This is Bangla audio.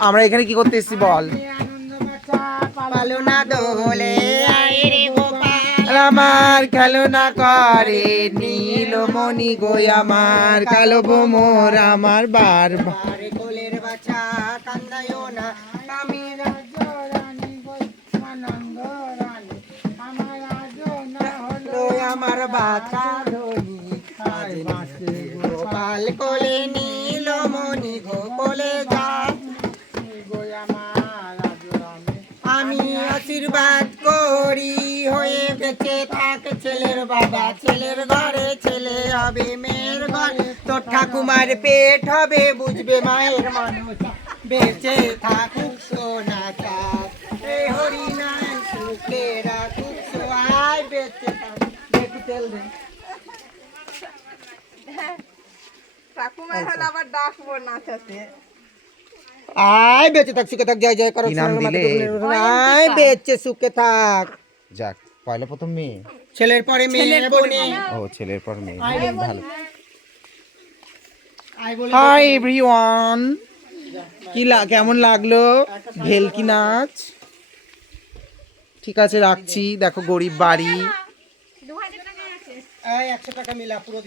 আমরা এখানে কি করতে এসেছি বল? আমার খেলনা করে নীলমণি গো আমার কালো ভোমর আমার বার কোলের বাচ্চা কান্দায়ও না আমি আমার বাচ্চা গোপাল কোলে আশীর্বাদ করি। হয়ে গেছে, থাক ছেলের বাবা। ছেলের ঘরে ছেলে হবে, মেয়ের ঘরে। তোর ঠাকুমার পেট হবে, বুঝবে মায়ের মানুষ বেঁচে থাকুক সোনা দে। ঠাকুমার হলে আবার ডাকবো নাচাতে আয় বেঁচে থাক সুখে থাক জয় জয় করো আয় বেঁচে সুখে থাক। যাক পয়লা প্রথম মেয়ে। ছেলের পরে মেয়ে বনে। ও ছেলের পর মেয়ে। ভালো। আয় বলে হাই এভরিওয়ান কি কেমন লাগল? ভেলকি নাচ? ঠিক আছে রাখছি। দেখো গরিব বাড়ি। এই একশো টাকা মিলা পুরো